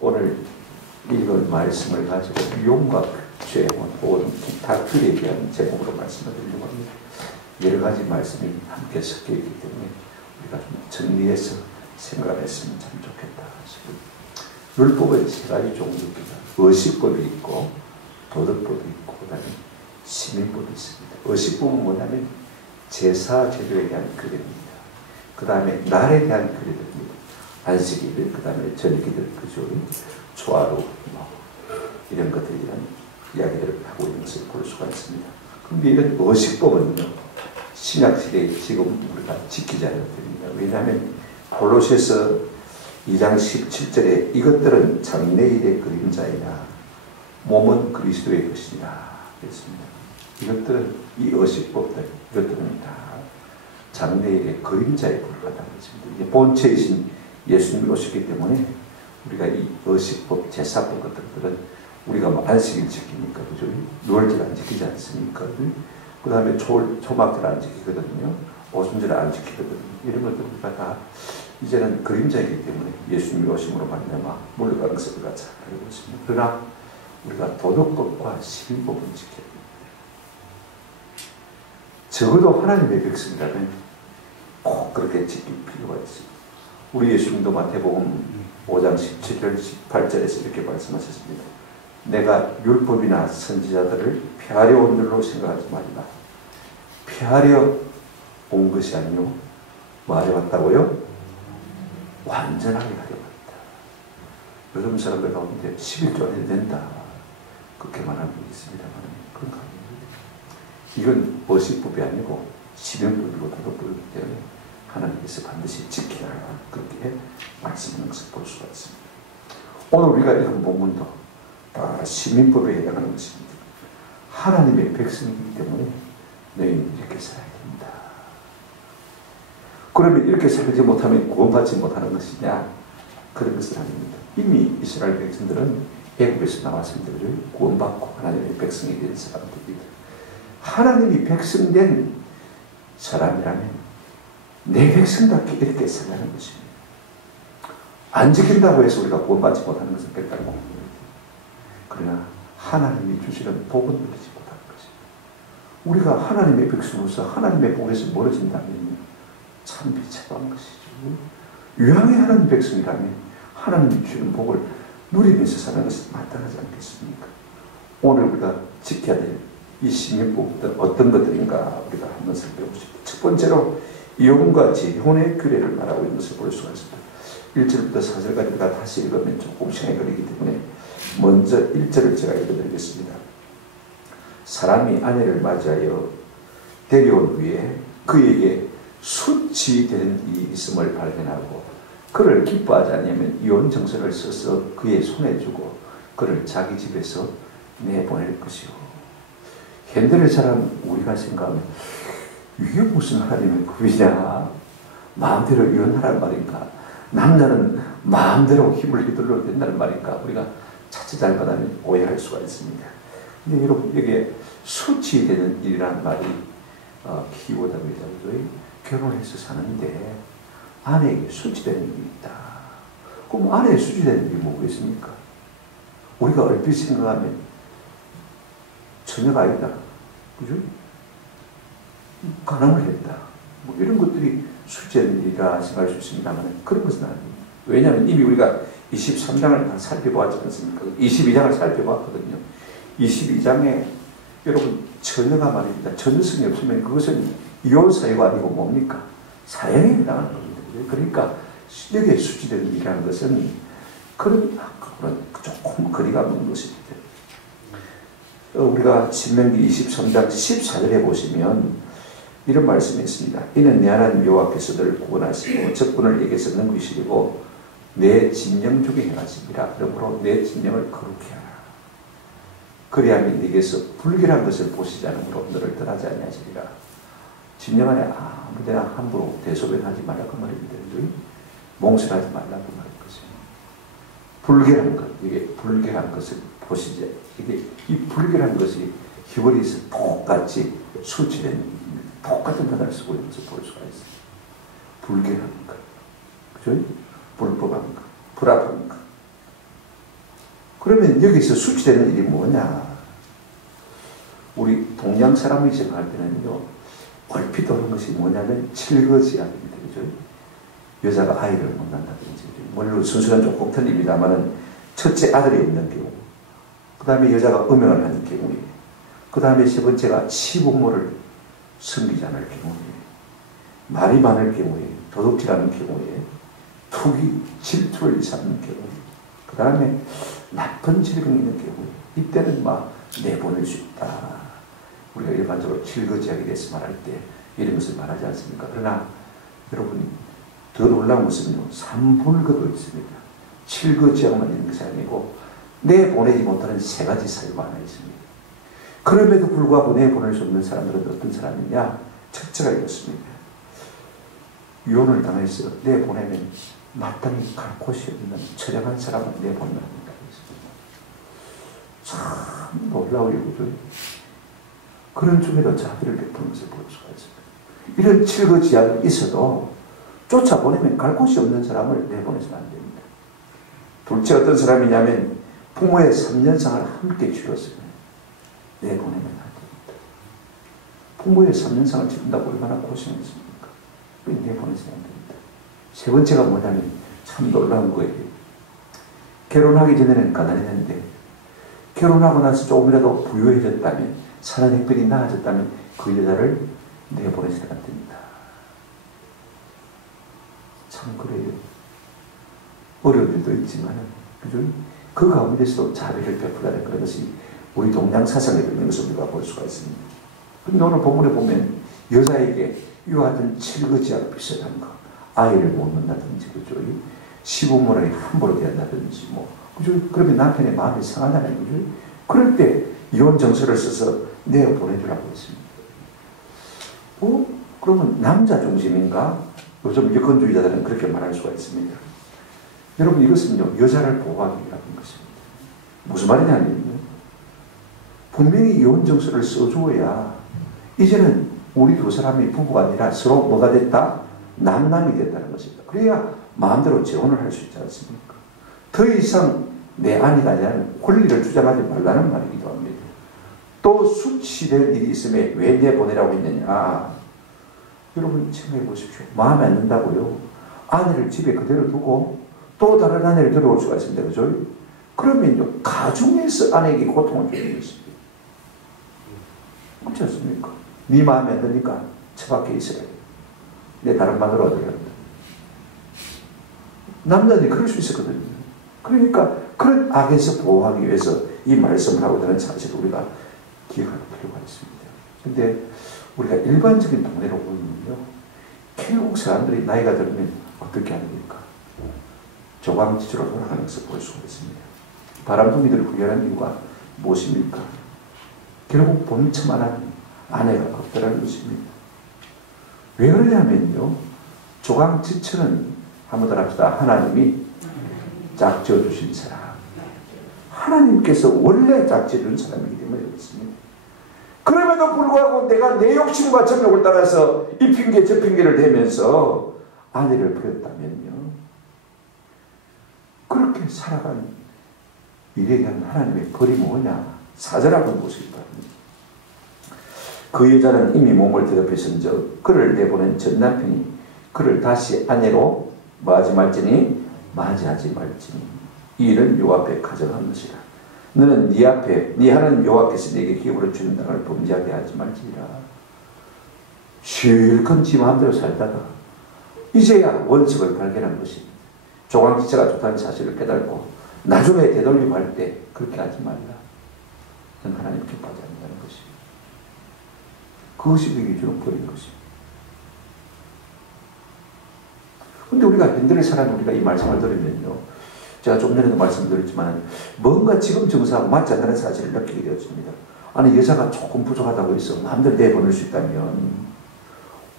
오늘 읽은 말씀을 가지고 유혹과 죄 혹은 다툴에 대한 제목으로 말씀을 드리려고 합니다. 여러 가지 말씀이 함께 섞여 있기 때문에 우리가 좀 정리해서 생각했으면 참 좋겠다. 율법은 세 가지 종류입니다. 의식법이 있고 도덕법이 있고 그다음에 시민법이 있습니다. 의식법은 뭐냐면 제사 제도에 대한 규례입니다. 그 다음에 날에 대한 규례입니다. 안식일, 그 다음에 절기들, 그죠? 초하루, 이런 것들에 대한 이야기들을 하고 있는 것을 볼 수가 있습니다. 그런데 이런 의식법은요, 신약시대에 지금 우리가 지키지 않아도 됩니다. 왜냐하면 골로새서 2장 17절에 이것들은 장래일의 그림자이나 몸은 그리스도의 것이니라 그랬습니다. 이것들은 이 의식법들, 이것들은 다 장래일의 그림자에 불과하다고 했습니다. 본체이신 예수님이 오셨기 때문에 우리가 이 의식법, 제사법 같은 것들은 우리가 뭐 안식일 지킵니까? 그죠? 유월절 안 지키지 않습니까? 그 다음에 초막절 안 지키거든요. 오순절 안 지키거든요. 이런 것들 우리가 다 이제는 그림자이기 때문에 예수님이 오심으로 말미암아 물러가는 것을 우리가 잘 알고 있습니다. 그러나 우리가 도덕법과 시민법은 지켜야 됩니다. 적어도 하나님의 백성이라면 꼭 그렇게 지킬 필요가 있습니다. 우리 예수님도 마태복음 5장 17절 18절에서 이렇게 말씀하셨습니다. 내가 율법이나 선지자들을 폐하려 온 줄로 생각하지 말라. 폐하려 온 것이 아니요 뭐 하려 왔다고요? 완전하게 하려 왔다. 요즘 사람들 가운데 11조 안 해도 된다 그렇게 말하는 분이 있습니다만 그런 거 아닙니다. 이건 의식법이 아니고 시명법이고 도덕법이기 때문에 하나님께서 반드시 지켜야 그렇게 말씀하는 것을 볼 수가 있습니다. 오늘 우리가 읽은 본문도 다 시민법에 해당하는 것입니다. 하나님의 백성이기 때문에 너희는 이렇게 살아야 됩니다. 그러면 이렇게 살지 못하면 구원받지 못하는 것이냐? 그런 것은 아닙니다. 이미 이스라엘 백성들은 애국에서 나왔습니다. 구원받고 하나님의 백성이 된 사람들입니다. 하나님이 백성된 사람이라면 내 백성답게 이렇게 살라는 것입니다. 안 지킨다고 해서 우리가 구원받지 못하는 것은 별다른 겁니다. 그러나 하나님이 주시는 복은 누리지 못하는 것입니다. 우리가 하나님의 백성으로서 하나님의 복에서 멀어진다면 참 비참한 것이죠. 유황의 하나님 백성이라면 하나님이 주시는 복을 누리면서 사는 것이 마땅하지 않겠습니까? 오늘 우리가 지켜야 될 이 시민법은 어떤 것들인가 우리가 한번 살펴보십시오. 첫 번째로 이혼과 재혼의 규례를 말하고 있는 것을 볼 수가 있습니다. 1절부터 4절까지 우리가 다시 읽으면 조금 시간이 걸리기 때문에 먼저 1절을 제가 읽어드리겠습니다. 사람이 아내를 맞이하여 데려온 후에 그에게 수치되는 일이 있음을 발견하고 그를 기뻐하지 않으면 이혼 정서를 써서 그의 손에 주고 그를 자기 집에서 내보낼 것이요. 현대의 사람 우리가 생각하면 이게 무슨 하나님의 법이냐, 마음대로 이혼하란 말인가, 남자는 마음대로 힘을 휘둘러도 된다는 말인가, 우리가 자칫 잘못하면 오해할 수가 있습니다. 근데 여러분 여기에 수치되는 일이라는 말이 키워드입니다. 결혼해서 사는데 아내에게 수치되는 일이 있다. 그럼 아내의 수치되는 일이 뭐겠습니까? 우리가 얼핏 생각하면 처녀가 아니다. 그죠? 가늠을 했다. 뭐 이런 것들이 수치되는 일이라 생각할 수 있습니다만 그런 것은 아닙니다. 왜냐하면 이미 우리가 23장을 다 살펴보았지 않습니까? 22장을 살펴봤거든요. 22장에 여러분 처녀가 말입니다. 처녀성이 없으면 그것은 이혼 사유가 아니고 뭡니까? 사형에 해당하는 겁니다. 그러니까 여기에 수치되는 일이라는 것은 그런 조금 거리가 먼 것입니다. 우리가 신명기 23장 14절에 보시면 이런 말씀이 있습니다. 이는 내 하나님 여호와께서 너를 구원하시고 적군을 내게서 넘기시고 내 진영 중에 행하시리라. 그러므로 내 진영을 거룩히 하라. 그리하면 네게서 불결한 것을 보시지 않으므로 너를 떠나지 아니하시리라. 진영 안에 아무데나 함부로 대소변하지 말라 그 말입니다. 몽설하지 말라고 말할 것입니다. 불결한 것, 이게 불결한 것을 보시지. 이게 이 불결한 것이 히브리서 똑같이 수치된 똑같은 단어를 쓰고 있는 것을 볼 수가 있어요. 불결한 것, 그죠? 불법한 것, 불합한 것, 그러면 여기서 수치되는 일이 뭐냐? 우리 동양 사람이 생각할 때는요, 얼핏 오는 것이 뭐냐면 칠거지약입니다. 그죠? 여자가 아이를 못 낳는다든지, 물론 순수는 조금 틀립니다만은 첫째 아들이 없는 경우, 그 다음에 여자가 음행을 하는 경우에, 그 다음에 세 번째가 시부모를 섬기지 않을 경우에, 말이 많을 경우에, 도둑질하는 경우에, 투기, 질투를 일삼는 경우에, 그 다음에 나쁜 질병이 있는 경우에, 이때는 막 내보낼 수 있다. 우리가 일반적으로 칠거지약에 대해서 말할 때 이런 것을 말하지 않습니까? 그러나 여러분, 더 놀라운 것은요, 삼불거도 있습니다. 칠거지약만 있는 것이 아니고 내보내지 못하는 세 가지 사유가 하나 있습니다. 그럼에도 불구하고 내보낼 수 없는 사람들은 어떤 사람이냐? 첫째가 이렇습니다. 이혼을 당해서 내보내면 마땅히 갈 곳이 없는 처량한 사람을 내보낸답니다. 참 놀라워요. 그죠? 그런 중에도 자비를 베푸는 것을 볼 수가 있습니다. 이런 칠거지약이 있어도 쫓아보내면 갈 곳이 없는 사람을 내보내서는 안 됩니다. 둘째 어떤 사람이냐면 부모의 3년상을 함께 치렀으면 내보내면 안 됩니다. 부모의 3년상을 치른다고 얼마나 고생했습니까? 내보내서는 안 됩니다. 세 번째가 뭐냐면 참 놀라운 거예요. 결혼하기 전에는 가난했는데 결혼하고 나서 조금이라도 부유해졌다면, 사는 형편이 나아졌다면 그 여자를 내보내서는 안 됩니다. 참 그래요. 어려운 일도 있지만, 그죠? 그 가운데서도 자비를 베풀라는 그런 것이 우리 동양 사상에 있는 것을 우리가 볼 수가 있습니다. 근데 오늘 본문에 보면 여자에게 이와 같은 칠거지약 비슷한 거, 아이를 못 낳는다든지, 그죠? 시부모를 함부로 대한다든지, 그죠? 그러면 남편의 마음이 상하잖아요, 그죠? 그럴 때 이혼 정서를 써서 내보내주라고 했습니다. 그러면 남자 중심인가? 요즘 여건주의자들은 그렇게 말할 수가 있습니다. 여러분, 이것은요, 여자를 보호하기 위한 것입니다. 무슨 말이냐면요, 분명히 이혼 정서를 써주어야 이제는 우리 두 사람이 부부가 아니라 서로 뭐가 됐다? 남남이 됐다는 것입니다. 그래야 마음대로 재혼을 할 수 있지 않습니까? 더 이상 내 아내가 아니라는 권리를 주장하지 말라는 말이기도 합니다. 또 수치될 일이 있으면 왜 내보내라고 했느냐? 여러분 생각해 보십시오. 마음에 안 든다고요. 아내를 집에 그대로 두고 또 다른 아내를 들어올 수가 있습니다. 그죠? 그러면요, 가중에서 아내에게 고통을 주는 것입니다. 그렇지 않습니까? 네 마음에 안 드니까 처박혀 있어야 돼. 내 다른 마누라 어떻게 합니다. 남자들이 그럴 수 있었거든요. 그러니까 그런 악에서 보호하기 위해서 이 말씀을 하고 있다는 사실을 우리가 기억할 필요가 있습니다. 그런데 우리가 일반적인 동네로 보면요, 결국 사람들이 나이가 들면 어떻게 합니까? 조강지처로 돌아가는 것을 볼 수가 있습니다. 바람둥이들을 후회하는 이유가 무엇입니까? 결국 본처만한 아내가 없다는 것입니다. 왜 그러냐면요, 조강지처는 한번 더 합시다. 하나님이 짝지어주신 사람. 하나님께서 원래 짝지어준 사람이기 때문에 그렇습니다. 그럼에도 불구하고 내가 내 욕심과 정욕을 따라서 이 핑계 저 핑계를 대면서 아내를 버렸다면요, 그렇게 살아간 일에 대한 하나님의 벌이 뭐냐? 사자라고 무엇이 바랍니다. 그 여자는 이미 몸을 대접했은 적 그를 내보낸 전 남편이 그를 다시 아내로 뭐하지 말지니 맞이하지 말지니 이 일은 요 앞에 가정한 것이라. 너는 네 앞에 네 하나님 여호와께서 네게 기업으로 주는 땅을 범죄하게 하지 말지니라. 실컷 지 마음대로 살다가 이제야 원석을 발견한 것입니다. 조강지체가 좋다는 사실을 깨달고 나중에 되돌리고 할 때 그렇게 하지 말라. 넌 하나님 기뻐하지 않는다는 것입니다. 그것이 그에게 주는 벌인 것입니다. 근데 우리가 현대를 살아는 우리가 이 말씀을 들으면요, 제가 좀 전에도 말씀드렸지만 뭔가 지금 정서하고 맞지 않는 사실을 느끼게 되었습니다. 아니, 여자가 조금 부족하다고 해서 마음대로 내보낼 수 있다면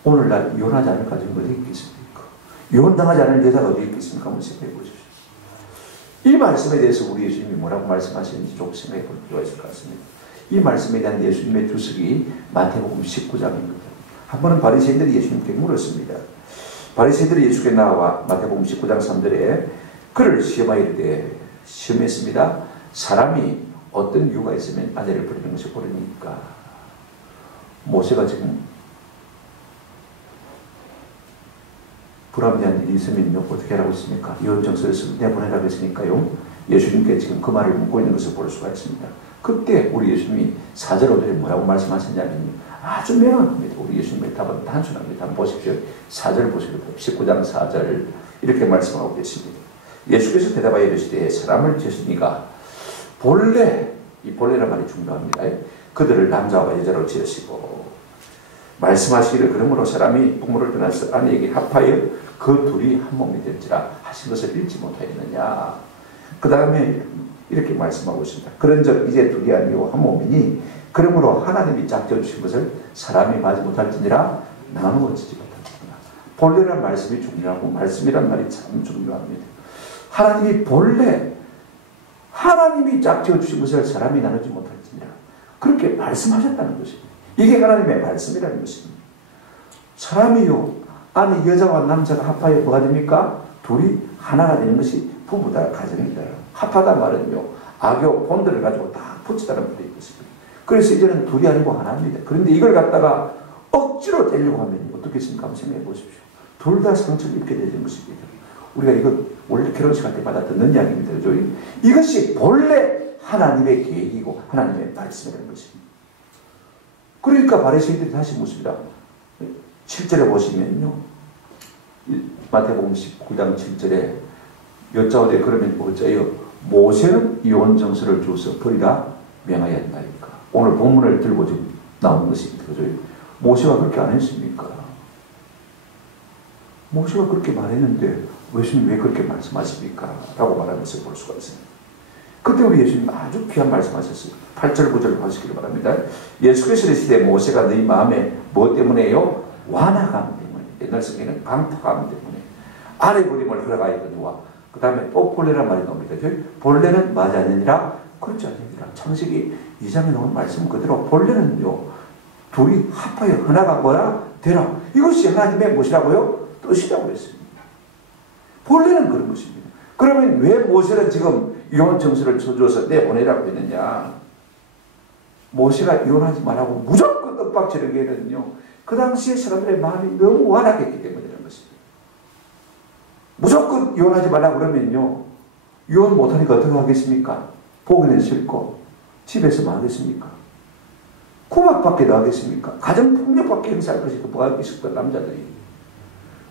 오늘날 이혼하지 않을 가정이 어디 있겠습니까? 이혼당하지 않을 여자가 어디 있겠습니까? 한번 생각해 보십시오. 이 말씀에 대해서 우리 예수님이 뭐라고 말씀하시는지 조금 생각해 볼 필요가 있을 것 같습니다. 이 말씀에 대한 예수님의 주석이 마태복음 19장입니다. 한 번은 바리새인들이 예수님께 물었습니다. 바리새인들이 예수께 나와 마태복음 19장 3절에 그를 시험하이르되 시험했습니다. 사람이 어떤 이유가 있으면 아내를 버리는 것이 옳으니까. 모세가 지금 불합리한 일이 있으면요, 어떻게 하라고 했습니까? 이혼 정서에서 내보내라고 했으니까요, 예수님께 지금 그 말을 묻고 있는 것을 볼 수가 있습니다. 그때 우리 예수님이 4절 5절에 뭐라고 말씀하셨냐면요, 아주 명확합니다. 우리 예수님의 답은 단순합니다. 한번 보십시오. 4절 보시면 19장 4절 이렇게 말씀하고 계십니다. 예수께서 대답하여 이르시되 사람을 지으시니가 본래, 이 본래란 말이 중요합니다. 그들을 남자와 여자로 지으시고 말씀하시기를 그러므로 사람이 부모를 떠나서 아내에게 합하여 그 둘이 한 몸이 될지라 하신 것을 읽지 못하였느냐. 그 다음에 이렇게 말씀하고 있습니다. 그런즉 이제 둘이 아니고 한 몸이니 그러므로 하나님이 짝지어 주신 것을 사람이 마지 못할지니라 나누어 지지 못할지니라. 본래란 말씀이 중요하고 말씀이란 말이 참 중요합니다. 하나님이 본래 하나님이 짝지어 주신 것을 사람이 나누지 못할지니라 그렇게 말씀하셨다는 것입니다. 이게 하나님의 말씀이라는 것입니다. 사람이요, 아니 여자와 남자가 합하여 뭐가 됩니까? 둘이 하나가 되는 것이 부부다, 가정이다. 합하다 말은요, 악요 본들을 가지고 다 붙이다는 말이 있습니다. 그래서 이제는 둘이 아니고 하나입니다. 그런데 이걸 갖다가 억지로 되려고 하면 어떻겠습니까? 한번 생각해 보십시오. 둘 다 상처를 입게 되는 것입니다. 우리가 이거 원래 결혼식 할 때마다 듣는 이야기입니다. 그죠? 이것이 본래 하나님의 계획이고 하나님의 말씀이라는 것입니다. 그러니까 바리새인들이 다시 묻습니다. 7절에 보시면요, 마태복음 19장 7절에 여짜오되 그러면 어째요? 모세는 이혼 정서를 주어서 버리라 명하였나이까. 오늘 본문을 들고 지금 나온 것입니다. 그죠? 모세가 그렇게 안 했습니까? 모세가 그렇게 말했는데 예수님 왜 그렇게 말씀하십니까? 라고 말하는 것을 볼 수가 있습니다. 그때 우리 예수님 아주 귀한 말씀하셨어요. 8절 9절 하시기를 바랍니다. 예수께서 이르시되 모세가 너희 마음에 뭐 때문에요? 완악함 때문에. 옛날 성경에는 강팍함 때문에 아내 버림을 허락하였거니와 그 다음에 또 본래란 말이 나옵니다. 본래는 맞지 않느니라? 그렇지 않느니라. 창세기 2장에 나온 말씀 그대로 본래는요, 둘이 합하여 하나가 뭐라? 되라. 이것이 하나님의 무엇이라고요? 뜻이라고 했습니다. 본래는 그런 것입니다. 그러면 왜 모세는 지금 이혼 정서를 쳐줘서 내보내라고 했느냐? 모세가 이혼하지 말라고 무조건 윽박지르기에는요, 그 당시에 사람들의 마음이 너무 완악했기 때문이라는 것입니다. 무조건 이혼하지 말라고 그러면요, 이혼 못하니까 어떻게 하겠습니까? 보기는 싫고 집에서 뭐 하겠습니까? 구박받게 도 하겠습니까? 가정폭력밖에 행사할 것이 뭐가 있을까, 남자들이.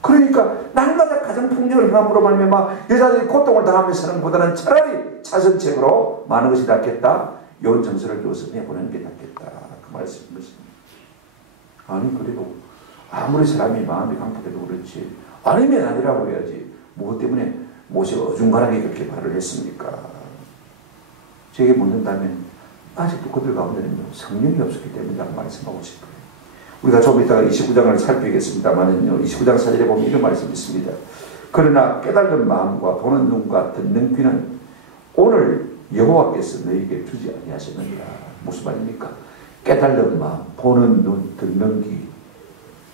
그러니까 날마다 가정폭력을 행함으로 말하면 막 여자들이 고통을 당하면서 사는 것보다는 차라리 차선책으로 많은 것이 낫겠다. 이혼 정서를 줘서 내보내는 게 낫겠다. 그 말씀인 것입니다. 아니 그래도 아무리 사람이 마음이 강팍해도 그렇지 아니면 아니라고 해야지 무엇 때문에 모세가 어중간하게 그렇게 말을 했습니까? 제게 묻는다면 아직도 그들 가운데는 성령이 없었기 때문이라고 말씀하고 싶어요. 우리가 조금 이따가 29장을 살피겠습니다만은요, 29장 4절에 보면 이런 말씀이 있습니다. 그러나 깨달은 마음과 보는 눈과 듣는 귀는 오늘 여호와께서 너희에게 주지 아니하셨느니라. 무슨 말입니까? 깨달은 마음, 보는 눈, 듣는 귀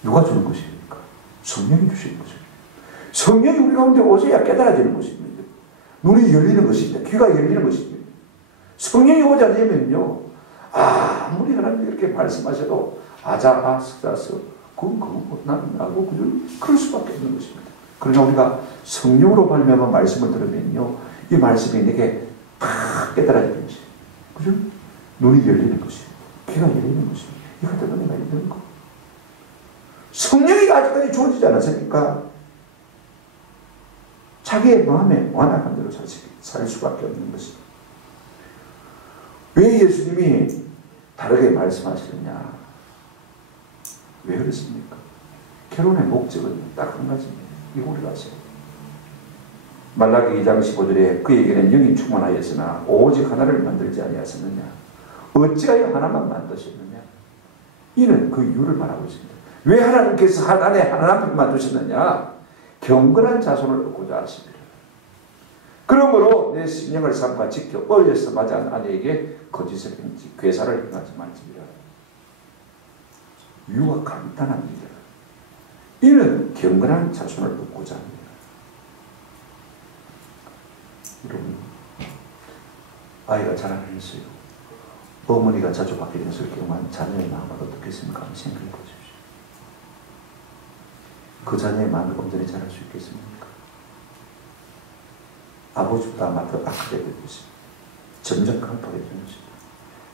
누가 주는 것입니까? 성령이 주시는 것입니다. 성령이 우리 가운데 오셔야 깨달아지는 것입니다. 눈이 열리는 것입니다. 귀가 열리는 것입니다. 성령이 오지 않으면요, 아무리 하나님이 이렇게 말씀하셔도 아자아 스다스 그건 나는 나고 그럴 수밖에 없는 것입니다. 그러나 우리가 성령으로 발명한 말씀을 들으면요, 이 말씀이 내게 팍 깨달아지는 것이에요. 그죠? 눈이 열리는 것이에요. 귀가 열리는 것이에요. 이것 때문에 내가 있는 거. 성령이 아직까지 주어지지 않았으니까 자기의 마음에 완악한 대로 살 수밖에 없는 것입니다. 왜 예수님이 다르게 말씀하시느냐? 왜 그렇습니까? 결혼의 목적은 딱 한 가지입니다. 이거 우리가 아세요. 말라기 2장 15절에 그에게는 영이 충만하였으나 오직 하나를 만들지 아니하였느냐? 어찌하여 하나만 만드셨느냐? 이는 그 이유를 말하고 있습니다. 왜 하나님께서 하나에 하나만 두셨느냐? 경건한 자손을 얻고자 하십니다. 그러므로 내 심령을 삼가 지켜 어려서 맞이한 아내에게 거짓을 행지 괴사를 행하지 말지니라. 이유가 간단합니다. 이는 경건한 자손을 얻고자 합니다. 여러분, 아이가 자라면서요, 어머니가 자주 바뀌는 것을 경험한 자녀의 마음은 어떻겠습니까? 한번 생각해 보십시오. 그 자녀의 마음이 온전히 자랄 수 있겠습니까? 아버지보다 아마 더 악하게 될 것입니다. 점점 강팍해 되는 것입니다.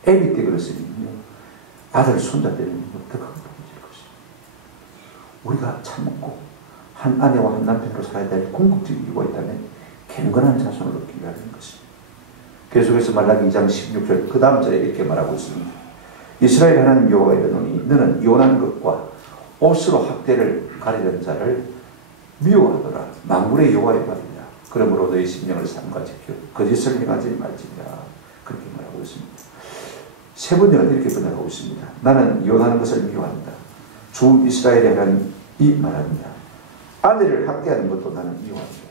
애기 때 그랬으면요, 아들, 손자 때는 더 강팍해질 것입니다. 우리가 참고 한 아내와 한 남편으로 살아야 될 궁극적인 이유가 있다면 경건한 자손을 얻기 위하는 것입니다. 계속해서 말라기 2장 16절 그 다음 절에 이렇게 말하고 있습니다. 이스라엘 하나님 여호와가 이르노니 너는 이혼한 것과 옷으로 학대를 가리는 자를 미워하더라. 만군의 여호와의 말이라. 그러므로 너희 심령을 삼가 지켜 거짓을 행하지 말지니라. 그렇게 말하고 있습니다. 세 번째는 이렇게 번역하고 있습니다. 나는 이혼하는 것을 미워한다. 주 이스라엘의 하나님이 말합니다. 아내를 학대하는 것도 나는 미워한다.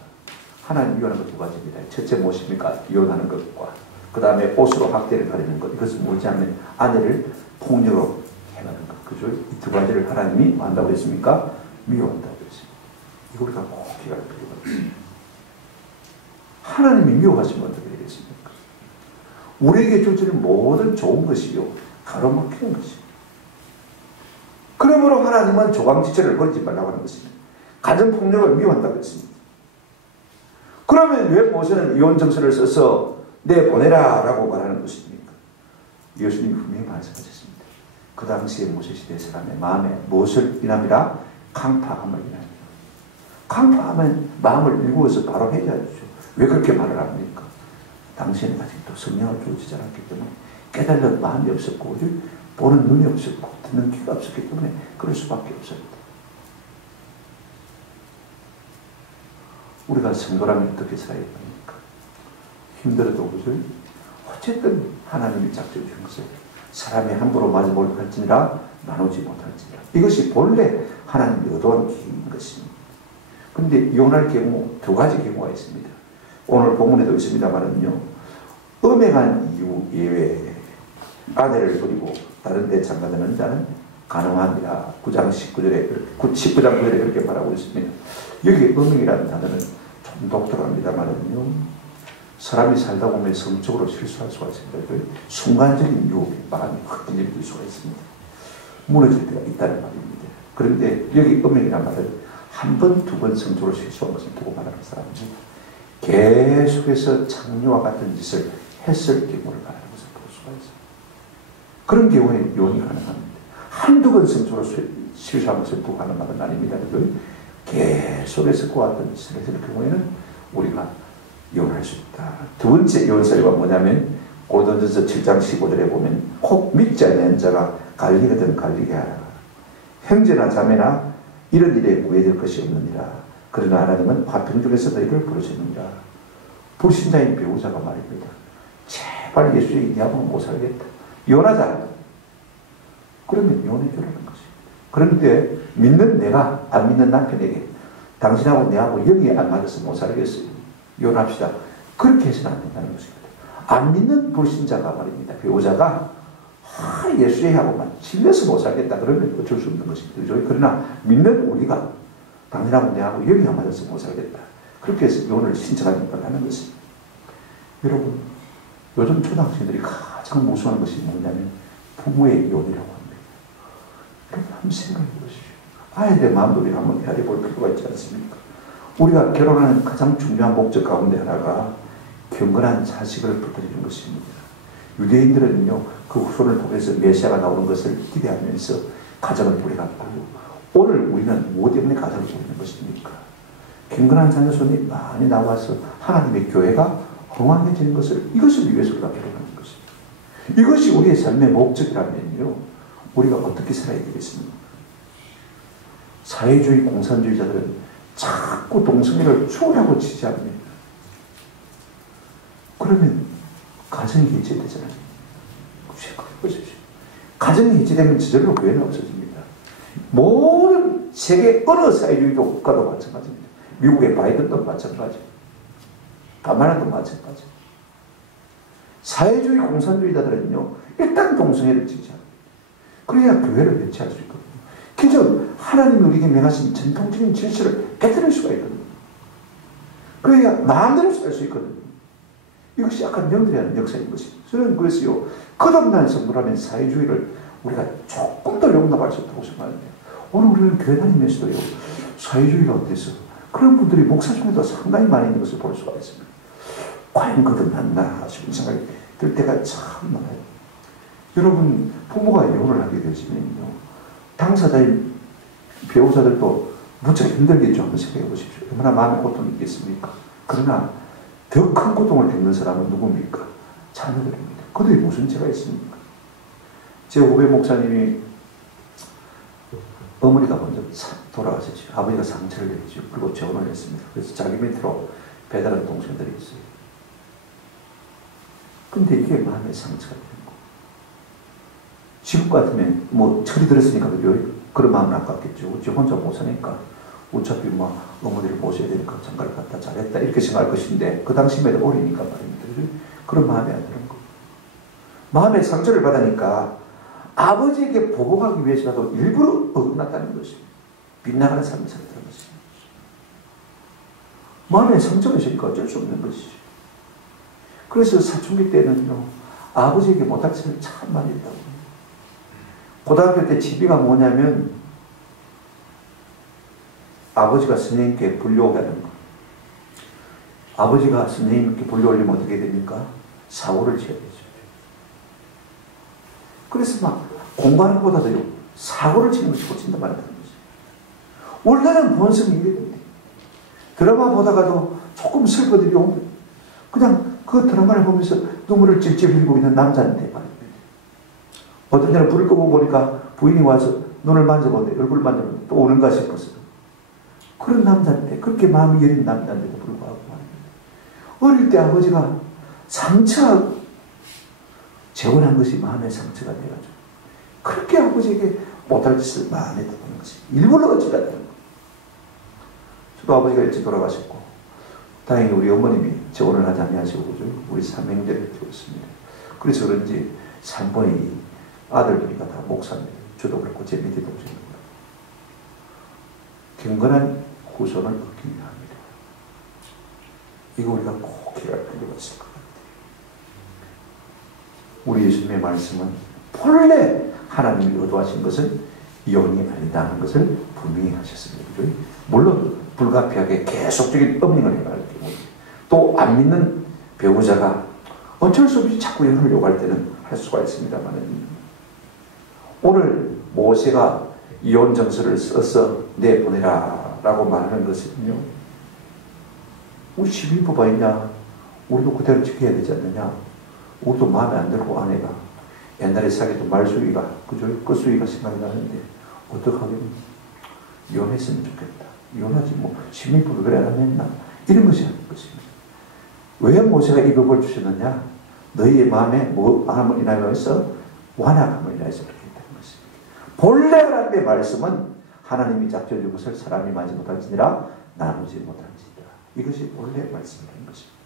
하나님 미워하는 것 두 가지입니다. 첫째 무엇입니까? 이혼하는 것과 그 다음에 옷으로 학대를 가리는 것. 이것은 뭘지 하면 아내를 폭력으로 행하는 것. 그죠? 이 두 가지를 하나님이 뭐 한다고 했습니까? 미워한다고 했습니다. 이거 우리가 꼭 기억할 필요가 있습니다. 하나님이 미워하시면 어떻게 되겠습니까? 우리에게 주어지는 모든 좋은 것이요, 가로막히는 것입니다. 그러므로 하나님은 조강지체를 버리지 말라고 하는 것입니다. 가정폭력을 미워한다고 했습니다. 그러면 왜 모세는 이혼정서를 써서 내보내라 라고 말하는 것입니까? 예수님이 분명히 말씀하셨습니다. 그 당시에 모세시대 사람의 마음에 무엇을 인함이라? 강팍함을 인합니다. 강팍하면 마음을 일구어서 바로 해야죠. 왜 그렇게 말을 합니까? 당시에는 아직도 성령을 주어지지 않았기 때문에 깨달는 마음이 없었고 보는 눈이 없었고 듣는 귀가 없었기 때문에 그럴 수밖에 없었다. 우리가 성도라면 어떻게 살아야 합니까? 힘들어도 그죠? 어쨌든 하나님이 작정 주신 것을 사람이 함부로 마주볼 할지니라 나누지 못할지니라. 이것이 본래 하나님이 의도한 계획인 것입니다. 그런데 이혼할 경우 두 가지 경우가 있습니다. 오늘 본문에도 있습니다만은요, 음행한 이유 예외 아내를 버리고 다른 데 장가드는 자는 가능합니다. 9장 19절에 19장 9절에 그렇게 말하고 있습니다. 여기 음행이라는 단어는 좀 독특합니다만은요, 사람이 살다 보면 성적으로 실수할 수가 있습니다. 순간적인 유혹에 마음이 확 들릴 수가 있습니다. 무너질 때가 있다는 말입니다. 그런데 여기 음행이라는 말은 한 번, 두 번 성적으로 실수한 것을 두고 말하는 사람입니다. 계속해서 창녀와 같은 짓을 했을 경우를 말하는 것을 볼 수가 있습니다. 그런 경우에 이혼이 가능합니다. 한두 번 성적으로 실수한 것을 두고 하는 말은 아닙니다. 계속해서 그와 같은 짓을 했을 경우에는 우리가 이혼할 수 있다. 두 번째 이혼 사유가 뭐냐면 고린도전서 7장 15절에 보면 혹 믿지 않는 자가 갈리거든 갈리게 하라. 형제나 자매나 이런 일에 구애될 것이 없느니라. 그러나 하나님은 화평 중에서 너희를 부르셨느니라. 불신자인 배우자가 말입니다. 제발 예수의 이해하고는 못 살겠다. 이혼하자. 그러면 이혼해 주라는 것입니다. 그런데 믿는 내가 안 믿는 남편에게 당신하고 내하고 영이 안 맞아서 못 살겠어요. 이혼합시다. 그렇게 해서는 안 된다는 것입니다. 안 믿는 불신자가 말입니다. 배우자가 예수의하고만 질려서 못 살겠다. 그러면 어쩔 수 없는 것입니다. 그러나 믿는 우리가 당신하고 내하고 영이 안 맞아서 못 살겠다. 그렇게 해서 이혼을 신청하는 걸 하는 것입니다. 여러분, 요즘 초등학생들이 가장 무서워하는 것이 뭐냐면 부모의 이혼이라고 합니다. 여러분, 한번 생각해 보십시오. 아이들의 마음도 우리가 한번 헤아려 볼 필요가 있지 않습니까? 우리가 결혼하는 가장 중요한 목적 가운데 하나가 경건한 자식을 불러주는 것입니다. 유대인들은요, 그 후손을 통해서 메시아가 나오는 것을 기대하면서 가정을 꾸려갔고, 오늘 우리는 무엇 때문에 가정을 꾸리는 것입니까? 경건한 자녀손이 많이 나와서 하나님의 교회가 흥왕해지는 것을, 이것을 위해서 우리가 결혼하는 것입니다. 이것이 우리의 삶의 목적이라면요, 우리가 어떻게 살아야 되겠습니까? 사회주의 공산주의자들은 자꾸 동성애를 추월하고 지지합니다. 그러면 가정이 해체되잖아요. 생각해 보십시오. 가정이 해체되면 저절로 교회는 없어집니다. 모든 세계 어느 사회주의 국가도 마찬가지입니다. 미국의 바이든도 마찬가지. 가나다도 마찬가지. 사회주의 공산주의자들은요, 일단 동성애를 지지합니다. 그래야 교회를 해체할 수 있거든요. 기존 하나님이 우리에게 명하신 전통적인 질서를 깨뜨릴 수가 있거든요. 그래야 마음대로 살 수 있거든요. 이것이 약한 영들이 하는 역사인 것입니다. 저는 그래서요, 거듭난 성도라면 사회주의를 우리가 조금 더 용납할 수 없다고 생각하는데, 오늘 우리는 교회 다니면서도요, 사회주의가 어때서 그런 분들이 목사 중에도 상당히 많이 있는 것을 볼 수가 있습니다. 과연 거듭났나 싶은 생각이 들 때가 참 많아요. 여러분, 부모가 이혼을 하게 되시면요, 당사자인 배우자들도 무척 힘들겠죠. 한번 생각해 보십시오. 얼마나 마음의 고통이 있겠습니까? 그러나 더 큰 고통을 겪는 사람은 누굽니까? 자녀들입니다. 그들이 무슨 죄가 있습니까? 제 후배 목사님이 어머니가 먼저 돌아가셨죠. 아버지가 상처를 냈죠. 그리고 재혼을 했습니다. 그래서 자기 밑으로 배달한 동생들이 있어요. 근데 이게 마음의 상처가 되는 거예요. 지금 같으면 뭐 철이 들었으니까 그런 마음은 안 갖겠죠. 어찌 혼자 못 사니까 어차피 뭐 어머니를 모셔야 되니까 장가를 갔다 잘했다 이렇게 생각할 것인데, 그 당시에는 어리니까 말입니다. 그런 마음이 안 드는 거예요. 마음의 상처를 받으니까 아버지에게 보복하기 위해서라도 일부러 어긋났다는 것입니다. 빗나가는 삶을 살았다는 것입니다. 마음의 상처가 있으니까 어쩔 수 없는 것이죠. 그래서 사춘기 때는요, 아버지에게 못할 짓을 참 많이 했다고 합니다. 고등학교 때 집이가 뭐냐면, 아버지가 선생님께 불려오게 하는 거. 아버지가 선생님께 불려오려면 어떻게 됩니까? 사고를 쳐야 되죠. 그래서 막 공부하는 것보다도요, 사고를 치는 것이 훨씬 더 많다는 거죠. 원래는 본성이 이래 됩니다. 드라마 보다가도 조금 슬퍼들이 오면 그냥 그 드라마를 보면서 눈물을 찔찔 흘리고 있는 남자인데 말입니다. 어떤 때는 불을 끄고 보니까 부인이 와서 눈을 만져보는데, 얼굴을 만져보는데 또 오는가 싶어서. 그런 남자인데, 그렇게 마음이 여린 남자인데도 불구하고 말입니다. 어릴 때 아버지가 상처하고 재혼한 것이 마음의 상처가 돼가지고 그렇게 아버지에게 못할 짓을 많이 했다는 것이 일부러 어찌다는 거예요. 저도 아버지가 일찍 돌아가셨고, 다행히 우리 어머님이 재혼을 하지 아니하시고 우리 삼형제를 키웠습니다. 그래서 그런지 3분의 아들들이가 다 목사입니다. 저도 그렇고 제 밑에 동생도 그렇고. 경건한 후손을 얻기 위함이다. 이거 우리가 꼭 해야 할 필요가 있을 것 같아요. 우리 예수님의 말씀은 본래 하나님이 의도하신 것은 이혼이 아니다 하는 것을 분명히 하셨습니다. 그죠? 물론 불가피하게 계속적인 엄링을 해야 할 경우, 또 안 믿는 배우자가 어쩔 수 없이 자꾸 이혼을 요구할 때는 할 수가 있습니다만, 오늘 모세가 이혼 정서를 써서 내보내라 라고 말하는 것은요, 우리 시민법 아니냐, 우리도 그대로 지켜야 되지 않느냐, 우리도 마음에 안 들고 아내가 옛날에 사귀던 말수위가, 그죠? 끝수위가 생각이 나는데 어떡하겠니? 이혼했으면 좋겠다. 이혼하지 뭐 시민법을 그래 안 했나? 이런 것이 아닌 것입니다. 왜 모세가 이 법을 주셨느냐? 너희의 마음에 뭐함을 인하여서 완악함을 인하여서 그렇게 했다는 것입니다. 본래 하나님의 말씀은 하나님이 작정해준 것을 사람이 만지 못할지니라 나누지 못할지니라. 이것이 본래 말씀이라는 것입니다.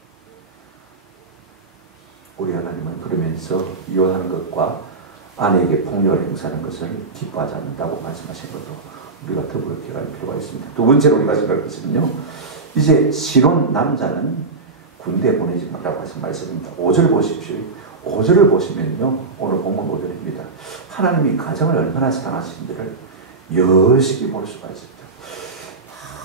우리 하나님은 그러면서 이혼하는 것과 아내에게 폭력을 행사하는 것을 기뻐하지 않는다고 말씀하신 것도 우리가 더불어 기억할 필요가 있습니다. 두 번째로 우리가 생각할 것은요, 이제 신혼 남자는 군대 보내지 말라고 하신 말씀입니다. 5절 보십시오. 5절을 보시면요, 오늘 본문 5절입니다. 하나님이 가정을 얼마나 사랑하시는지를 여실히 볼 수가 있습니다.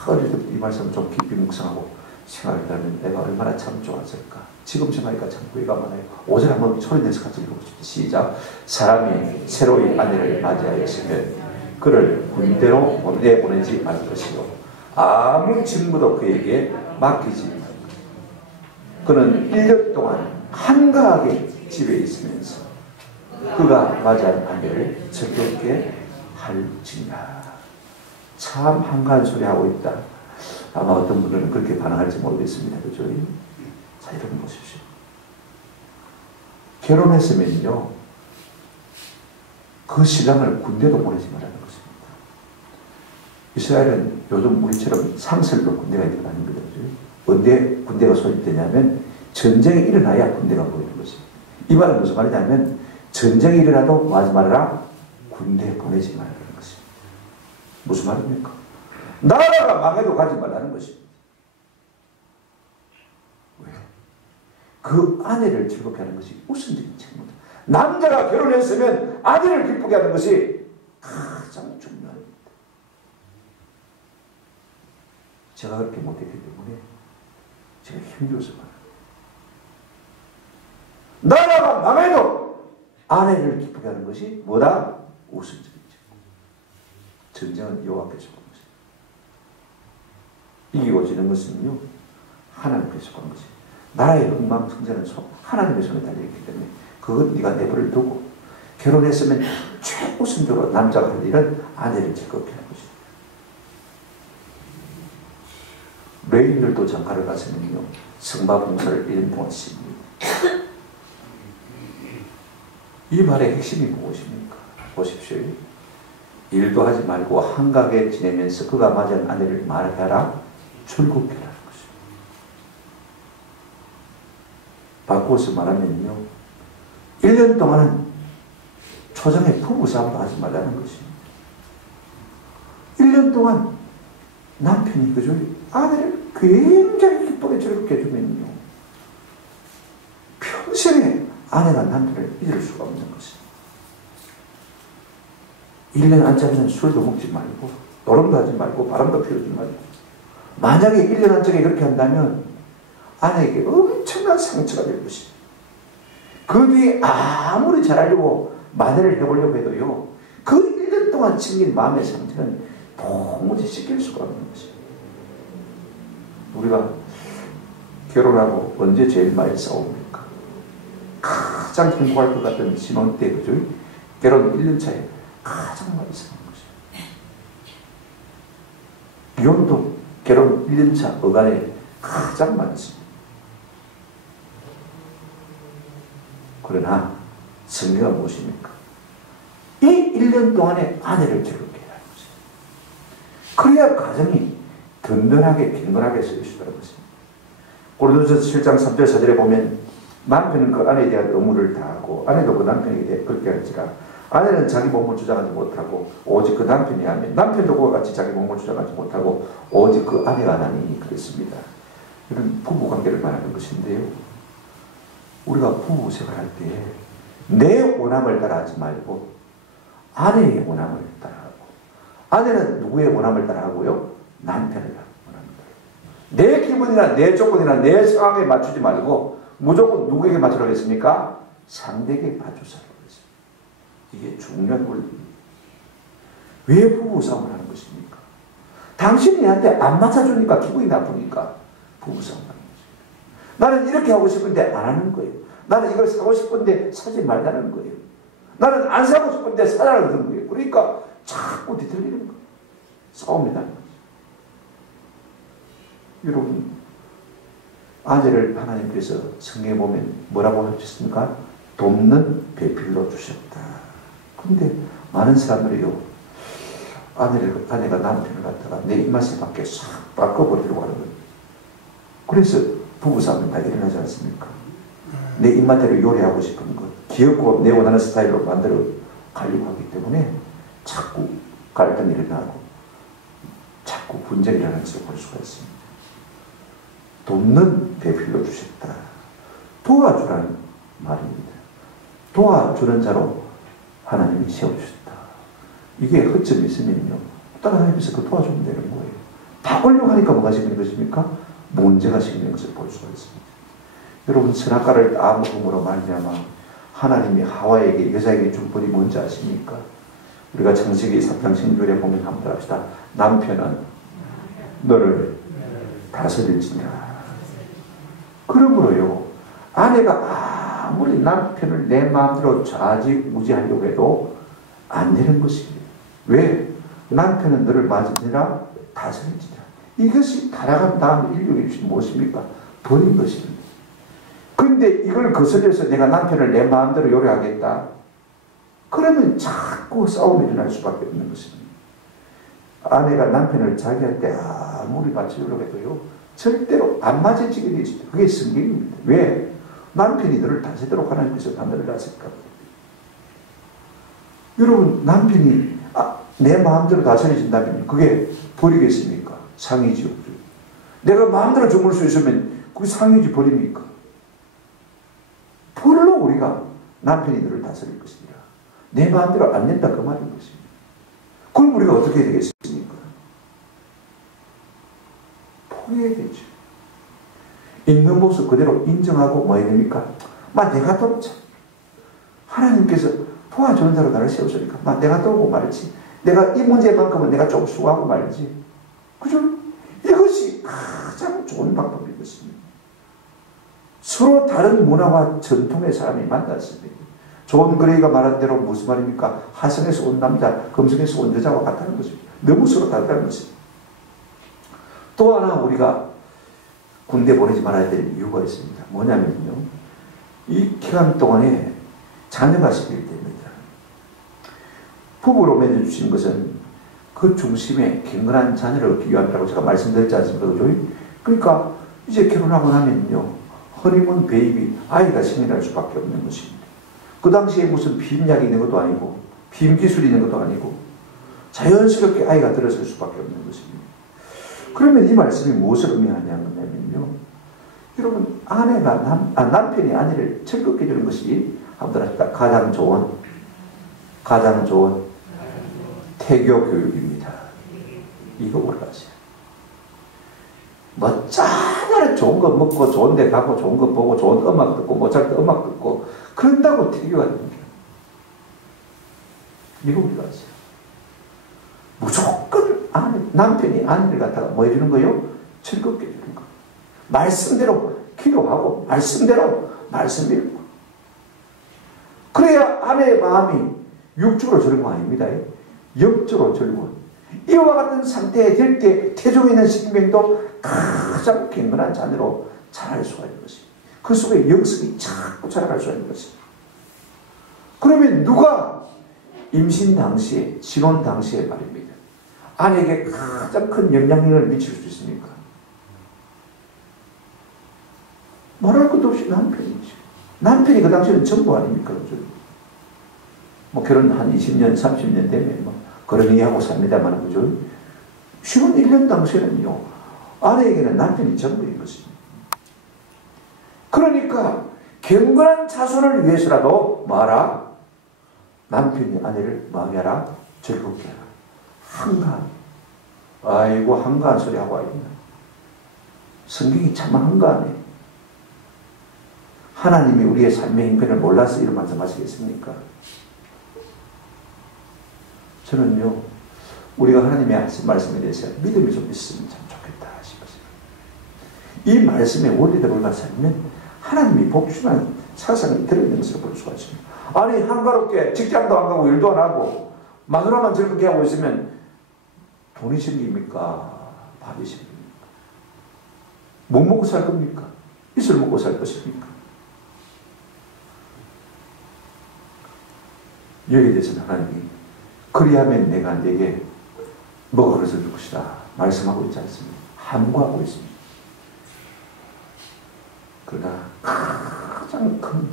어릴 때부터 이 말씀을 좀 깊이 묵상하고 생각을 하면 내가 얼마나 참 좋았을까. 지금 생각하니까 참 후회가 많아요. 5절 한번 소리내서 같이 읽어보십시오. 시작. 사람이 새로이 아내를 맞이하였으면 그를 군대로 내보내지 말 것이요, 아무 직무도 그에게 맡기지 말 것이요. 그는 1년 동안 한가하게 집에 있으면서 그가 맞이한 아내를 즐겁게 할지니라. 참 한가한 소리 하고 있다. 아마 어떤 분들은 그렇게 반응할지 모르겠습니다. 그죠? 자, 여러분 보십시오. 결혼했으면요, 그 신랑을 군대도 보내지 말라는 것입니다. 이스라엘은 요즘 우리처럼 상설로 군대가 있는 거 아닙니다. 언제 군대가 소집되냐면 전쟁이 일어나야 군대가 보이는 것입니다. 이 말은 무슨 말이냐면 전쟁이 일어나도 뭐 하지 말아라? 군대 보내지 말라는 것입니다. 무슨 말입니까? 나라가 망해도 가지 말라는 것입니다. 왜? 그 아내를 즐겁게 하는 것이 우선적인 책무다. 남자가 결혼했으면 아내를 기쁘게 하는 것이 가장 중요합니다. 제가 그렇게 못했기 때문에 제가 힘들어서 말합니다. 나라가 망해도 아내를 기쁘게 하는 것이 뭐다? 우선적인 책무. 전쟁은 여호와께서 한 것입니다. 이기고 지는 것은요, 하나님께서 한 것입니다. 나라의 흥망성쇠는 하나님의 손에 달려있기 때문에 그건 네가 내버려 두고 결혼했으면 최우선적으로 남자가 할 일은 아내를 즐겁게 하는 것입니다. 레인들도 장가를 갔으면요, 성마 봉사를 1년 동안 씁니다. 이 말의 핵심이 무엇입니까? 보십시오. 일도 하지 말고 한가하게 지내면서 그가 맞이한 아내를 말하라, 즐겁게 하라는 것입니다. 바꾸어서 말하면요, 1년 동안은 초장에 부부싸움도 하지 말라는 것입니다. 1년 동안 남편이 그저 아내를 굉장히 기쁘게 즐겁게 해주면요, 평생에 아내가 남편을 잊을 수가 없는 것입니다. 1년 안짝에는 술도 먹지 말고 노름도 하지 말고 바람도 피우지 말고, 만약에 1년 안짝에 그렇게 한다면 아내에게 엄청난 상처가 될 것입니다. 그 뒤에 아무리 잘하려고 만회를 해보려고 해도요, 그 1년 동안 챙긴 마음의 상처는 도무지 씻길 수가 없는 것입니다. 우리가 결혼하고 언제 제일 많이 싸웁니까? 가장 행복할 것 같은 신혼 때, 그죠? 결혼 1년 차에 가장 많이 싸우는 것입니다. 비용도 결혼 1년 차 어간에 가장 많습니다. 그러나 성경은 무엇입니까? 이 1년 동안에 아내를 즐겁게 해야 하는 것입니다. 그래야 가정이 든든하게 경건하게 서 있다는 것입니다. 고린도전서 7장 3절 4절에 보면 남편은 그 아내에 대한 의무를 다하고 아내도 그 남편에게 대해 그렇게 할지라. 아내는 자기 몸을 주장하지 못하고 오직 그 남편이 하면, 남편도 그와 같이 자기 몸을 주장하지 못하고 오직 그 아내가 하나니 그랬습니다. 이런 부부관계를 말하는 것인데요, 우리가 부부 생활할 때 내 원함을 따라하지 말고 아내의 원함을 따라하고, 아내는 누구의 원함을 따라하고요? 남편의 원함을 따라하고, 내 기분이나 내 조건이나 내 상황에 맞추지 말고 무조건 누구에게 맞추라고 했습니까? 상대에게 맞추자고 했습니다. 이게 중요한 원리입니다. 왜 부부싸움을 하는 것입니까? 당신이 나한테 안 맞춰주니까 기분이 나쁘니까 부부싸움을 하는 것입니다. 나는 이렇게 하고 싶은데 안 하는 거예요. 나는 이걸 사고 싶은데 사지 말라는 거예요. 나는 안 사고 싶은데 사라는 거예요. 그러니까 자꾸 뒤틀리는 거예요. 싸움이라는 거죠. 여러분, 아내를 하나님께서 성경에 보면 뭐라고 하셨습니까? 돕는 배필로 주셨다. 그런데 많은 사람들이요, 아내가 남편을 갖다가 내 입맛에 맞게 싹 바꿔버리려고 하는 거예요. 그래서 부부싸움이 다 일어나지 않습니까? 내 입맛대로 요리하고 싶은 것, 귀엽고 내 원하는 스타일로 만들어 가려고 하기 때문에 자꾸 갈등이 일어나고 자꾸 분쟁이 일어나는 것을 볼 수가 있습니다. 돕는 배필로 주셨다. 도와주라는 말입니다. 도와주는 자로 하나님이 세워주셨다. 이게 허점이 있으면요, 다른 하나님께서 그 도와주면 되는 거예요. 바꾸려고 하니까 뭐가 생기는 것입니까? 문제가 생기는 것을 볼 수가 있습니다. 여러분, 선악과를 따먹음으로 말미암아 하나님이 하와에게, 여자에게 준 벌이 뭔지 아십니까? 우리가 창세기 3장 16절에 보면 한번 합시다. 남편은 너를 다스릴지니라. 그러므로요, 아내가 아무리 남편을 내 마음대로 좌지우지하려고 해도 안 되는 것입니다. 왜? 남편은 너를 맞으니라 다스릴지니라. 이것이 타락한 다음 인류의 주신 무엇입니까? 버린 것입니다. 그런데 이걸 거슬려서 내가 남편을 내 마음대로 요리하겠다. 그러면 자꾸 싸움이 일어날 수밖에 없는 것입니다. 아내가 남편을 자기한테 아무리 맞추려고 해도요, 절대로 안 맞아지게 되어 있습니다. 그게 성경입니다. 왜? 남편이 너를 다스리도록 하나님께서 너를 다스릴까? 여러분, 남편이 내 마음대로 다스려진다면 그게 버리겠습니까? 상이지요. 내가 마음대로 주물 수 있으면 그게 상이지 버립니까? 불로 우리가 남편이 너를 다스릴 것이니라. 내 마음대로 안 된다 그 말인 것입니다. 그럼 우리가 어떻게 해야 되겠습니까? 포기해야 되죠. 있는 모습 그대로 인정하고 뭐 해야 됩니까? 내가 돕자. 하나님께서 도와주는 대로 나를 세우시니까 내가 도우고 말지. 내가 이 문제만큼은 내가 좀 수고하고 말지. 그죠? 이것이 가장 좋은 방법인 것입니다. 서로 다른 문화와 전통의 사람이 만났습니다. 존 그레이가 말한 대로 무슨 말입니까? 화성에서 온 남자, 금성에서 온 여자와 같다는 것입니다. 너무 서로 다르다는 것입니다. 또 하나 우리가 군대 보내지 말아야 될 이유가 있습니다. 뭐냐면요. 이 기간 동안에 자녀가 생길 때입니다. 부부로 맺어주신 것은 그 중심에 경건한 자녀를 얻기 위함이라고 제가 말씀드렸지 않습니까? 그러니까 이제 결혼하고 나면요. 허니문 베이비, 아이가 생겨날 수밖에 없는 것입니다. 그 당시에 무슨 비임약이 있는 것도 아니고 비임기술이 있는 것도 아니고 자연스럽게 아이가 들어설 수밖에 없는 것입니다. 그러면 이 말씀이 무엇을 의미하냐면요. 여러분 남편이 아내를 즐겁게 해주는 것이 한번 합시다. 가장 좋은 태교 교육입니다. 이거 올라가세요. 짜잘한 좋은 거 먹고 좋은 데 가고 좋은 거 보고 좋은 음악 듣고 모차르트 음악 듣고 그런다고 태교가 됩니다. 이거 우리가 하세요. 무조건 남편이 아내를 갖다가 뭐 해주는 거요? 즐겁게 해주는 거. 말씀대로 기도하고 말씀대로 말씀 읽고 그래야 아내의 마음이 육적으로 즐거운 아닙니다. 영적으로 즐거운. 이와 같은 상태에 될 때 태중에 있는 생명도 가장 경건한 자녀로 자랄 수가 있는 것입니다. 그 속에 영성이 자꾸 자라갈 수가 있는 것입니다. 그러면 누가 임신 당시에 진혼 당시에 말입니다. 아내에게 가장 큰 영향력을 미칠 수 있습니까? 말할 것도 없이 남편이죠. 남편이 그 당시에는 전부 아닙니까? 결혼 한 20년, 30년 되면 그런 얘기하고 삽니다만, 그죠? 신혼 1년 당시에는요, 아내에게는 남편이 전부인 것입니다. 그러니까, 경건한 자손을 위해서라도 말아, 남편이 아내를 뭐하라? 즐겁게 하라. 한가한. 아이고, 한가한 소리 하고 있나. 성경이 참 한가하네. 하나님이 우리의 삶의 형편을 몰라서 이런 말씀 하시겠습니까? 저는요, 우리가 하나님의 하신 말씀에 대해서 믿음이 좀 있으면 참 좋겠다 싶었어요. 이 말씀의 원리대로 살면 하나님이 복주한 사상이 들어있는 것을 볼 수가 있습니다. 아니, 한가롭게 직장도 안 가고 일도 안 하고 마누라만 즐겁게 하고 있으면 돈이 생깁니까? 밥이 생깁니까? 뭐 먹고 살 겁니까? 이슬 먹고 살 것입니까? 여기에 대해서는 하나님이 그리하면 내가 내게 먹어 그릇을 줄 것이다 말씀하고 있지 않습니까? 함구하고 있습니다. 그러나 가장 큰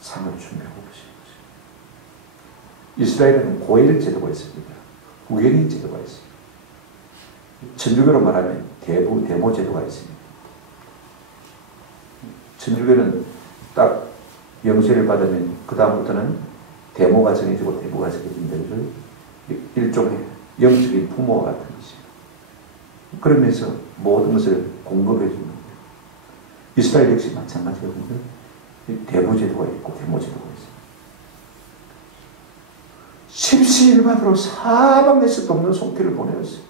상을 준비하고 계신 것입니다. 이스라엘에는 고엘 제도가 있습니다. 후계리 제도가 있습니다. 천주교로 말하면 대모 제도가 있습니다. 천주교는 딱 영세를 받으면 그 다음부터는 대모가 정해지고 대모가 정해진 데를 일종의 영적인 부모와 같은 것이에요. 그러면서 모든 것을 공급해 주는 거예요. 이스라엘 역시 마찬가지거든요. 대모제도가 있고 대모제도가 있어요. 십시일반으로 사방에서 돕는 손길을 보내었어요.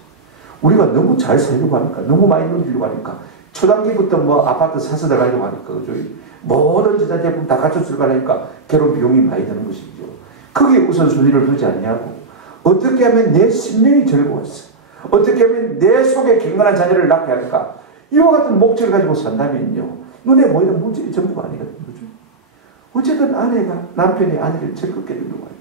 우리가 너무 잘 살려고 하니까, 너무 많이 누리려고 하니까, 초단기부터 아파트 사서 들어가려고 하니까, 그죠? 모든 전자제품 다 갖춰 들어가니까 결혼 비용이 많이 드는 것이죠. 거기에 우선순위를 두지 않냐고. 어떻게 하면 내 심령이 즐거웠어? 어떻게 하면 내 속에 경건한 자녀를 낳게 할까? 이와 같은 목적을 가지고 산다면요, 눈에 보이는 문제이 전부가 아니거든요. 그죠? 어쨌든 남편이 아내를 즐겁게 해주려고 할 때,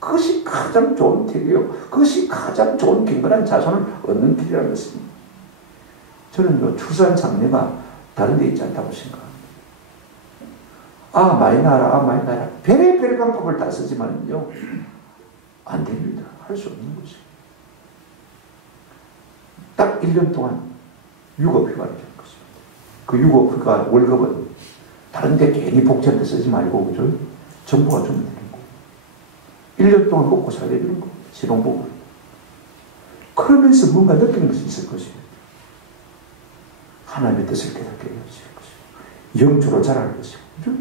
그것이 가장 좋은 태교요, 그것이 가장 좋은 경건한 자손을 얻는 길이라는 것입니다. 저는 출산 장려가 다른 데 있지 않다고 생각합니다. 많이 나라. 별의별 방법을 다 쓰지만요, 안 됩니다. 할 수 없는 것이에요. 딱 1년 동안 육아휴가를 줄 것입니다. 그 육아휴가 월급은 다른 데 괜히 복잡하게 쓰지 말고, 그죠? 정부가 주면 되는 거. 1년 동안 먹고 살게 되는 거. 실용복을. 그러면서 뭔가 느끼는 것이 있을 것이에요. 하나님의 뜻을 깨닫게 되어질 것이에요. 영주로 자랄 것이에요. 그죠?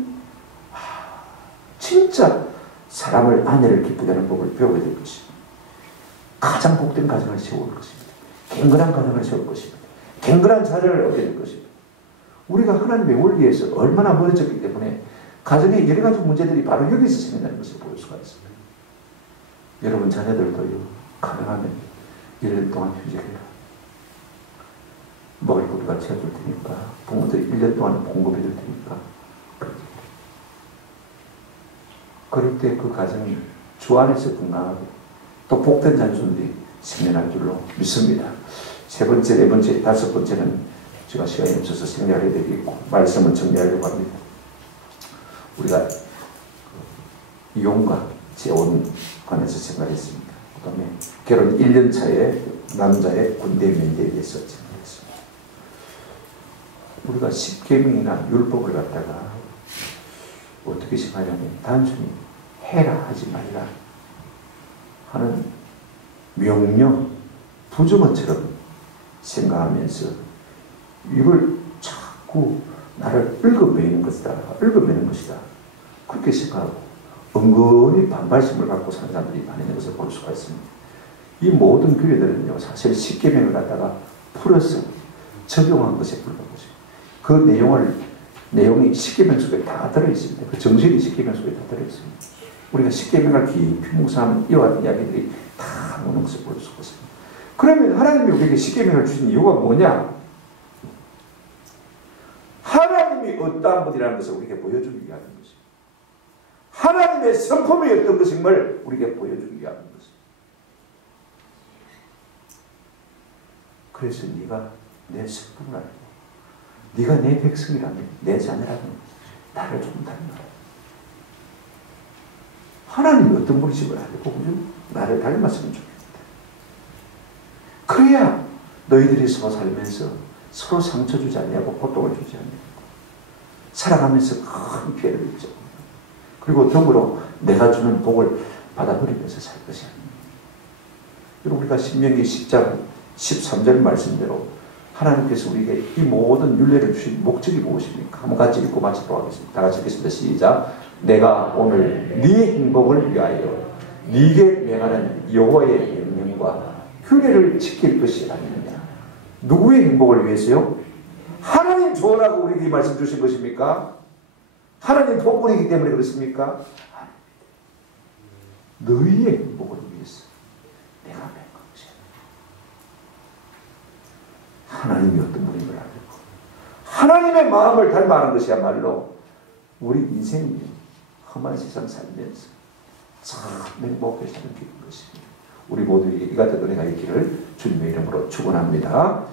진짜 사람을, 아내를 기쁘게 하는 법을 배우게 될 것입니다. 가장 복된 가정을 세울 것입니다. 갱건한 가정을 세울 것입니다. 갱건한 자녀를 얻게 될 것입니다. 우리가 하나님의 원리에서 얼마나 멀어졌기 때문에 가정의 여러 가지 문제들이 바로 여기서 생긴다는 것을 볼 수가 있습니다. 여러분 자녀들도요, 가능하면 1년 동안 휴직해라. 먹을 것 우리가 채워줄 테니까, 부모들이 1년 동안 공급해 줄 테니까. 그럴 때 그 가정이 주 안에서 건강하고 또 복된 자손들이 생겨날 줄로 믿습니다. 세 번째, 네 번째, 다섯 번째는 제가 시간이 없어서 생략을 해드리고 말씀을 정리하려고 합니다. 우리가 이혼과 재혼 관해서 생각했습니다. 그 다음에 결혼 1년 차에 남자의 군대 면제에 대해서 생각했습니다. 우리가 십계명이나 율법을 갖다가 어떻게 생각하냐면 단순히 해라 하지 말라 하는 명령, 부정어처럼 생각하면서 이걸 자꾸 나를 얽어매는 것이다. 얽어매는 것이다. 그렇게 생각하고 은근히 반발심을 갖고 사는 사람들이 많이 있는 것을 볼 수가 있습니다. 이 모든 교회들은요, 사실 십계명을 갖다가 풀어서 적용한 것에 불과하죠. 그 내용이 십계명 속에 다 들어있습니다. 그 정신이 십계명 속에 다 들어있습니다. 우리가 십계명을 깊이 묵상하면 이와 같은 이야기들이 다 나오는 것을 볼 수가 있습니다. 그러면 하나님이 우리에게 십계명을 주신 이유가 뭐냐? 하나님이 어떠한 분이라는 것을 우리에게 보여주기 위한 것입니다. 하나님의 성품이 어떤 것임을 우리에게 보여주기 위한 것입니다. 그래서 네가 내 성품을 알고 네가 내 백성이라면, 내 자녀라면 나를 좀 닮아라. 하나님이 어떤 분이심을 알고 나를 닮았으면 좋겠다. 그래야 너희들이 서로 살면서 서로 상처 주지 않냐고, 고통을 주지 않냐고, 살아가면서 큰 피해를 입죠. 그리고 더불어 내가 주는 복을 받아버리면서 살 것이 아닙니다. 여러분, 우리가 신명기 10장 13절 말씀대로 하나님께서 우리에게 이 모든 율례를 주신 목적이 무엇입니까? 한번 같이 읽고 마치도록 하겠습니다. 다 같이 읽겠습니다. 시작. 내가 오늘 네 행복을 위하여 네게 명하는 여호와의 명령과 규례를 지킬 것이 아니느냐. 누구의 행복을 위해서요? 하나님 좋으라고 우리에게 이 말씀 주신 것입니까? 하나님 복분이기 때문에 그렇습니까? 너희의 행복을 위해서 내가 맹한 것이야. 하나님이 어떤 분인 걸 알고 하나님의 마음을 닮아가는 것이야말로 우리 인생이 험한 세상 살면서 참 행복하게 사는 길인 것입니다. 우리 모두에게 이 같은 은혜가 있기를 주님의 이름으로 축원합니다.